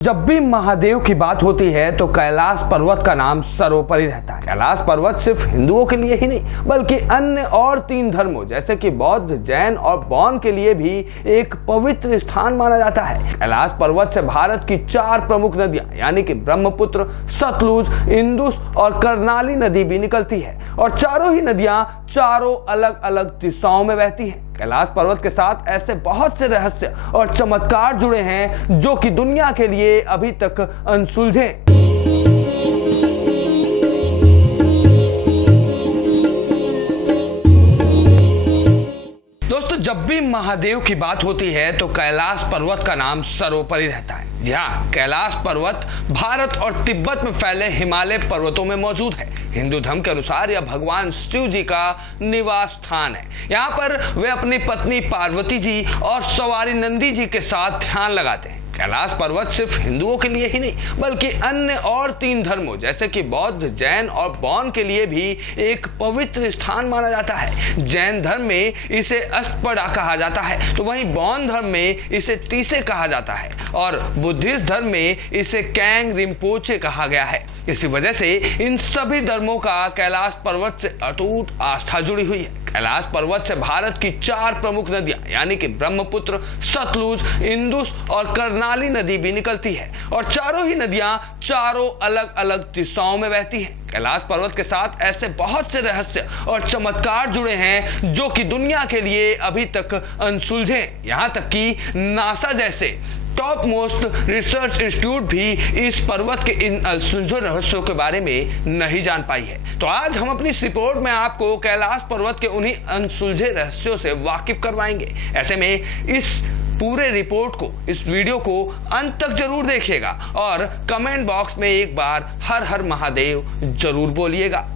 जब भी महादेव की बात होती है तो कैलाश पर्वत का नाम सर्वोपरि रहता है। कैलाश पर्वत सिर्फ हिंदुओं के लिए ही नहीं बल्कि अन्य और 3 धर्मों जैसे कि बौद्ध, जैन और बौन के लिए भी एक पवित्र स्थान माना जाता है। कैलाश पर्वत से भारत की 4 प्रमुख नदियां यानी कि ब्रह्मपुत्र, सतलुज, इंदुस और कर्नाली नदी भी निकलती है और चारों ही नदियां चारों अलग अलग दिशाओं में बहती हैं। कैलाश पर्वत के साथ ऐसे बहुत से रहस्य और चमत्कार जुड़े हैं जो कि दुनिया के लिए अभी तक अनसुलझे। दोस्तों, जब भी महादेव की बात होती है तो कैलाश पर्वत का नाम सर्वोपरि रहता है। जी हाँ, कैलाश पर्वत भारत और तिब्बत में फैले हिमालय पर्वतों में मौजूद है। हिंदू धर्म के अनुसार यह भगवान शिव जी का निवास स्थान है। यहाँ पर वे अपनी पत्नी पार्वती जी और सवारी नंदी जी के साथ ध्यान लगाते हैं। कैलाश पर्वत सिर्फ हिंदुओं के लिए ही नहीं बल्कि अन्य और 3 धर्मों जैसे कि बौद्ध, जैन और बौन के लिए भी एक पवित्र स्थान माना जाता है। जैन धर्म में इसे अष्टपदा कहा जाता है तो वहीं बौन धर्म में इसे टीसे कहा जाता है और बुद्धिस्ट धर्म में इसे कैंग रिम्पोचे कहा गया है। इसी वजह से इन सभी धर्मों का कैलाश पर्वत से अटूट आस्था जुड़ी हुई है। कैलाश पर्वत से भारत की 4 प्रमुख नदियां यानी कि ब्रह्मपुत्र, सतलुज, इंदुस और कर्नाली नदी भी निकलती है और चारों ही नदियां चारों अलग अलग दिशाओं में बहती हैं। कैलाश पर्वत के साथ ऐसे बहुत से रहस्य और चमत्कार जुड़े हैं जो कि दुनिया के लिए अभी तक अनसुलझे। यहां तक कि नासा जैसे टॉप मोस्ट रिसर्च इंस्टीट्यूट भी इस पर्वत के इन अनसुलझे रहस्यों के बारे में नहीं जान पाई है। तो आज हम अपनी इस रिपोर्ट में आपको कैलाश पर्वत के उन्हीं अनसुलझे रहस्यों से वाकिफ करवाएंगे। ऐसे में इस पूरे रिपोर्ट को, इस वीडियो को अंत तक जरूर देखिएगा और कमेंट बॉक्स में एक बार हर हर महादेव जरूर बोलिएगा।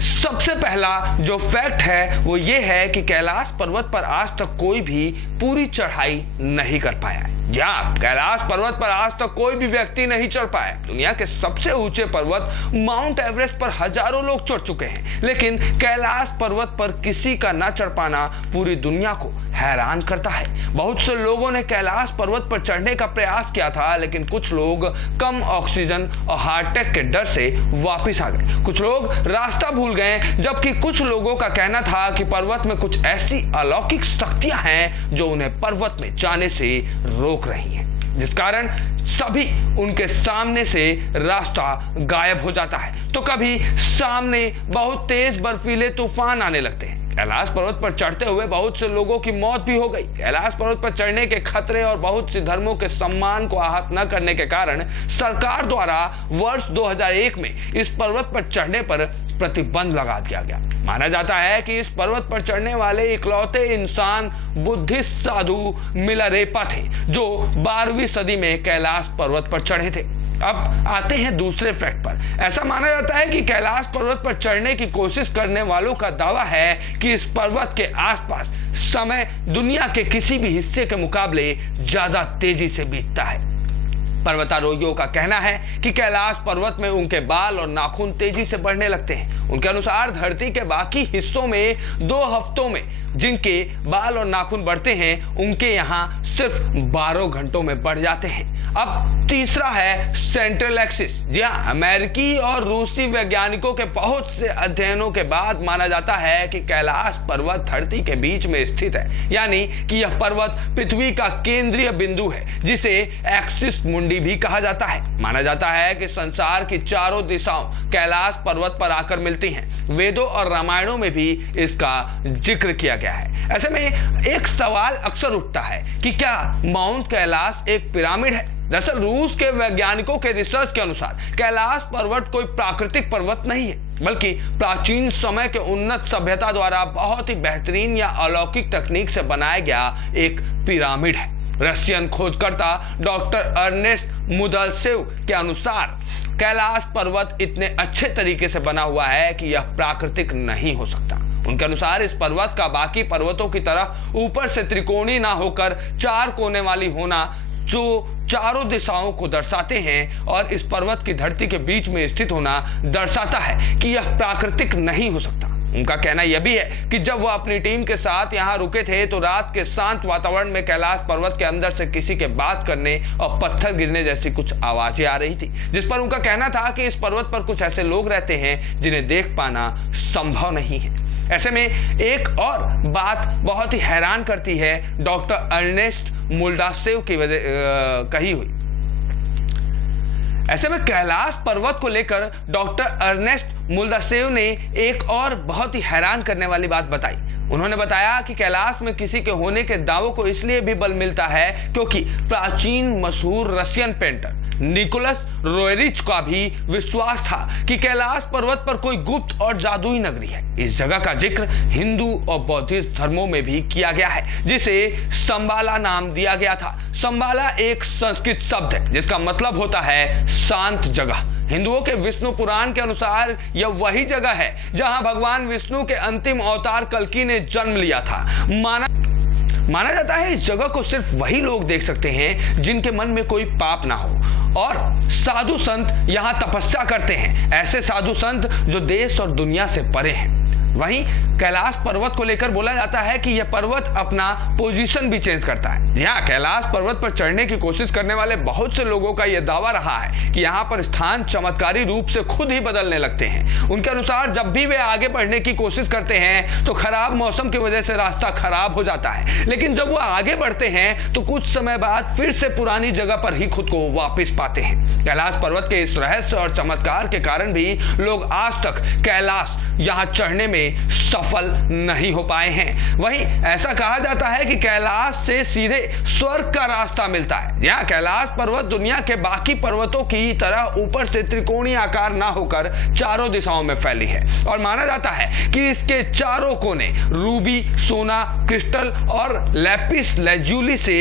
सबसे पहला जो फैक्ट है वो ये है कि कैलाश पर्वत पर आज तक कोई भी पूरी चढ़ाई नहीं कर पाया है। जहां कैलाश पर्वत पर आज तक कोई भी व्यक्ति नहीं चढ़ पाया। दुनिया के सबसे ऊंचे पर्वत माउंट एवरेस्ट पर हजारों लोग चढ़ चुके हैं, लेकिन कैलाश पर्वत पर किसी का न चढ़ पाना पूरी दुनिया को हैरान करता है। बहुत से लोगों ने कैलाश पर्वत पर चढ़ने का प्रयास किया था, लेकिन कुछ लोग कम ऑक्सीजन और हार्ट अटैक के डर से वापिस आ गए। कुछ लोग रास्ता भूल गए, जबकि कुछ लोगों का कहना था कि पर्वत में कुछ ऐसी अलौकिक शक्तियां हैं जो उन्हें पर्वत में जाने से रोक रही हैं, जिस कारण सभी उनके सामने से रास्ता गायब हो जाता है। तो कभी सामने बहुत तेज बर्फीले तूफान आने लगते हैं। कैलाश पर्वत पर चढ़ते हुए बहुत से लोगों की मौत भी हो गई। कैलाश पर्वत पर चढ़ने के खतरे और बहुत से धर्मों के सम्मान को आहत न करने के कारण सरकार द्वारा वर्ष 2001 में इस पर्वत पर चढ़ने पर प्रतिबंध लगा दिया गया। माना जाता है कि इस पर्वत पर चढ़ने वाले इकलौते इंसान बुद्धिस्ट साधु मिलारेपा थे जो 12वीं सदी में कैलाश पर्वत पर चढ़े थे। अब आते हैं दूसरे फैक्ट पर। ऐसा माना जाता है कि कैलाश पर्वत पर चढ़ने की कोशिश करने वालों का दावा है कि इस पर्वत के आसपास समय दुनिया के किसी भी हिस्से के मुकाबले ज्यादा तेजी से बीतता है। पर्वतारोहियों का कहना है कि कैलाश पर्वत में उनके बाल और नाखून तेजी से बढ़ने लगते हैं। उनके अनुसार धरती के बाकी हिस्सों में 2 हफ्तों में जिनके बाल और नाखून बढ़ते हैं, उनके यहाँ सिर्फ 12 घंटों में बढ़ जाते हैं। अब तीसरा है सेंट्रल एक्सिस। जी हाँ, अमेरिकी और रूसी वैज्ञानिकों के बहुत से अध्ययनों के बाद माना जाता है कि कैलाश पर्वत धरती के बीच में स्थित है, यानी कि यह पर्वत पृथ्वी का केंद्रीय बिंदु है जिसे एक्सिस मुंडी भी कहा जाता है। माना जाता है कि संसार की चारों दिशाओं कैलाश पर्वत पर आकर मिलती हैं। वेदों और रामायणों में भी इसका जिक्र किया गया है। ऐसे में एक सवाल अक्सर उठता है कि क्या माउंट कैलाश एक पिरामिड है? दरअसल रूस के वैज्ञानिकों के रिसर्च के अनुसार कैलाश पर्वत कोई प्राकृतिक पर्वत नहीं है बल्कि प्राचीन समय के उन्नत सभ्यता द्वारा बहुत ही बेहतरीन या अलौकिक तकनीक से बनाया गया एक पिरामिड है। रशियन खोजकर्ता डॉक्टर अर्नेस्ट मुदलसेव के अनुसार कैलाश पर्वत इतने अच्छे तरीके से बना हुआ है कि यह प्राकृतिक नहीं हो सकता। उनके अनुसार इस पर्वत का बाकी पर्वतों की तरह ऊपर से त्रिकोणीय ना होकर 4 कोने वाली होना जो चारों दिशाओं को दर्शाते हैं और इस पर्वत की धरती के बीच में स्थित होना दर्शाता है कि यह प्राकृतिक नहीं हो सकता। उनका कहना यह भी है कि जब वह अपनी टीम के साथ यहां रुके थे तो रात के शांत वातावरण में कैलाश पर्वत के अंदर से किसी के बात करने और पत्थर गिरने जैसी कुछ आवाजें आ रही थी, जिस पर उनका कहना था कि इस पर्वत पर कुछ ऐसे लोग रहते हैं जिन्हें देख पाना संभव नहीं है। ऐसे में एक और बात बहुत ही हैरान करती है, डॉक्टर अर्नेस्ट मुल्डासेव की वजह कही हुई। ऐसे में कैलाश पर्वत को लेकर डॉक्टर अर्नेस्ट मुल्डासेव ने एक और बहुत ही हैरान करने वाली बात बताई। उन्होंने बताया कि कैलाश में किसी के होने के दावों को इसलिए भी बल मिलता है क्योंकि प्राचीन मशहूर रशियन पेंटर निकोलस रोएरिच का भी विश्वास था कि कैलाश पर्वत पर कोई गुप्त और जादुई नगरी है। इस जगह का जिक्र हिंदू और बौद्धिस्ट धर्मों में भी किया गया है, जिसे शंबाला नाम दिया गया था। शंबाला एक संस्कृत शब्द है जिसका मतलब होता है शांत जगह। हिंदुओं के विष्णु पुराण के अनुसार यह वही जगह है जहां भगवान विष्णु के अंतिम अवतार कल्कि ने जन्म लिया था। माना जाता है इस जगह को सिर्फ वही लोग देख सकते हैं जिनके मन में कोई पाप ना हो, और साधु संत यहां तपस्या करते हैं, ऐसे साधु संत जो देश और दुनिया से परे हैं। वहीं कैलाश पर्वत को लेकर बोला जाता है कि यह पर्वत अपना पोजीशन भी चेंज करता है। जी हाँ, कैलाश पर्वत पर चढ़ने की कोशिश करने वाले बहुत से लोगों का यह दावा रहा है कि यहाँ पर स्थान चमत्कारी रूप से खुद ही बदलने लगते हैं। उनके अनुसार जब भी वे आगे बढ़ने की कोशिश करते हैं तो खराब मौसम की वजह से रास्ता खराब हो जाता है, लेकिन जब वह आगे बढ़ते हैं तो कुछ समय बाद फिर से पुरानी जगह पर ही खुद को वापस पाते हैं। कैलाश पर्वत के इस रहस्य और चमत्कार के कारण भी लोग आज तक कैलाश यहाँ चढ़ने में सफल नहीं हो पाए हैं। वहीं ऐसा कहा जाता है कि कैलाश से सीधे स्वर्ग का रास्ता मिलता है। यहाँ कैलाश पर्वत दुनिया के बाकी पर्वतों की तरह ऊपर से त्रिकोणीय आकार ना होकर चारों दिशाओं में फैली है, और माना जाता है कि इसके चारों कोने रूबी, सोना, क्रिस्टल और लैपिस लैजुली से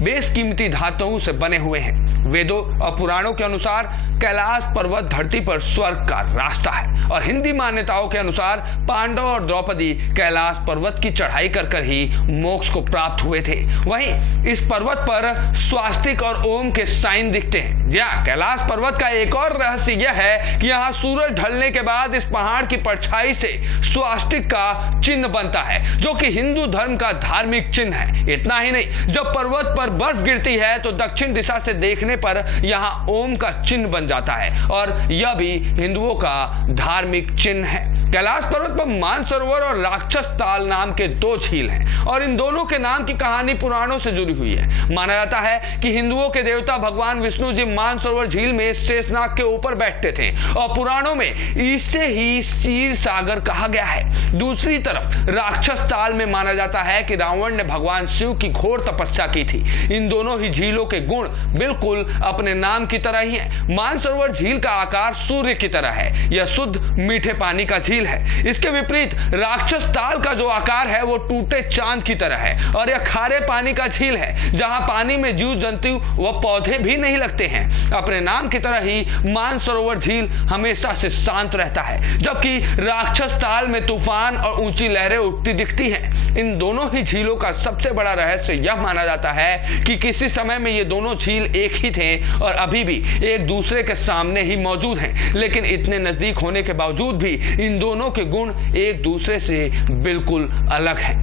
बेशकीमती धातुओं से बने हुए हैं। वेदों और पुराणों के अनुसार कैलाश पर्वत धरती पर स्वर्ग का रास्ता है, और हिंदी मान्यताओं के अनुसार पांडव और द्रौपदी कैलाश पर्वत की चढ़ाई कर ही मोक्ष को प्राप्त हुए थे। वहीं इस पर्वत पर स्वास्तिक और ओम के साइन दिखते हैं। जी हाँ, कैलाश पर्वत का एक और रहस्य यह है कि यहाँ सूरज ढलने के बाद इस पहाड़ की परछाई से स्वास्तिक का चिन्ह बनता है, जो कि हिंदू धर्म का धार्मिक चिन्ह है। इतना ही नहीं, जब पर्वत पर बर्फ गिरती है तो दक्षिण दिशा से देखने पर यहाँ ओम का चिन्ह बन जाता है, और यह भी हिंदुओं का धार्मिक चिन्ह है। कैलाश पर्वत पर मानसरोवर और राक्षस ताल नाम के दो झील हैं, और इन दोनों के नाम की कहानी पुराणों से जुड़ी हुई है। माना जाता है कि हिंदुओं के देवता भगवान विष्णु जी मानसरोवर झील में शेषनाग के ऊपर बैठते थे, और पुराणों में इसे ही क्षीर सागर कहा गया है। दूसरी तरफ राक्षस ताल में माना जाता है कि रावण ने भगवान शिव की घोर तपस्या की थी। इन दोनों ही झीलों के गुण बिल्कुल अपने नाम की तरह ही है। मानसरोवर झील का आकार सूर्य की तरह है, यह शुद्ध मीठे पानी का झील है। इसके विपरीत राक्षस ताल का जो आकार है वो टूटे चांद की तरह है, और यह खारे पानी का झील है जहां पानी में जीव जंतु व पौधे भी नहीं लगते हैं। अपने नाम की तरह ही मानसरोवर झील हमेशा से शांत रहता है, जबकि राक्षस ताल में तूफान और ऊंची लहरें उठती दिखती हैं। इन दोनों ही झीलों का सबसे बड़ा रहस्य यह माना जाता है कि किसी समय में ये दोनों झील एक ही थे और अभी भी एक दूसरे के सामने ही मौजूद हैं, लेकिन इतने नजदीक होने के बावजूद भी इन दोनों के गुण एक दूसरे से बिल्कुल अलग हैं।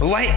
वहीं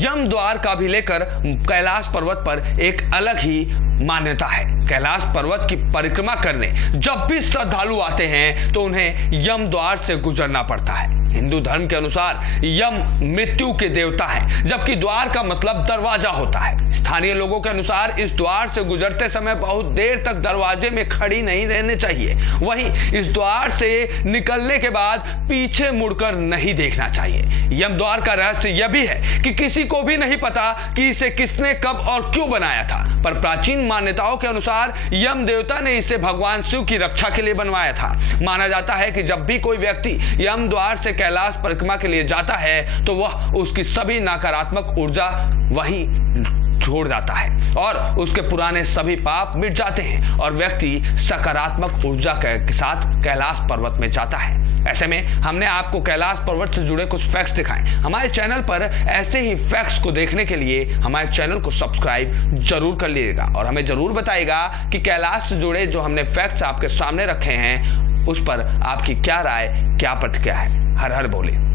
यम द्वार का भी लेकर कैलाश पर्वत पर एक अलग ही मान्यता है। कैलाश पर्वत की परिक्रमा करने जब भी श्रद्धालु आते हैं तो उन्हें यम द्वार से गुजरना पड़ता है। हिंदू धर्म के अनुसार यम मृत्यु के देवता है, जबकि द्वार का मतलब दरवाजा होता है। स्थानीय लोगों के अनुसार इस द्वार से गुजरते समय बहुत देर तक दरवाजे में खड़ी नहीं रहने चाहिए। वहीं इस द्वार से निकलने के बाद पीछे मुड़कर नहीं देखना चाहिए। यम द्वार का रहस्य यह भी है कि किसी को भी नहीं पता कि इसे किसने, कब और क्यों बनाया था, पर प्राचीन मान्यताओं के अनुसार यम देवता ने इसे भगवान शिव की रक्षा के लिए बनवाया था। माना जाता है कि जब भी कोई व्यक्ति यम द्वार से कैलाश परिक्रमा के लिए जाता है तो वह उसकी सभी नकारात्मक ऊर्जा वहीं छोड़ जाता है और उसके पुराने सभी पाप मिट जाते हैं और व्यक्ति सकारात्मक ऊर्जा के साथ कैलाश पर्वत में जाता है। ऐसे में हमने आपको कैलाश पर्वत से जुड़े कुछ फैक्ट्स दिखाए। हमारे चैनल पर ऐसे ही फैक्ट्स को देखने के लिए हमारे चैनल को सब्सक्राइब जरूर कर लीजिएगा और हमें जरूर बताइएगा कि कैलाश से जुड़े जो हमने फैक्ट्स आपके सामने रखे हैं उस पर आपकी क्या राय, क्या प्रतिक्रिया है। हर हर बोले।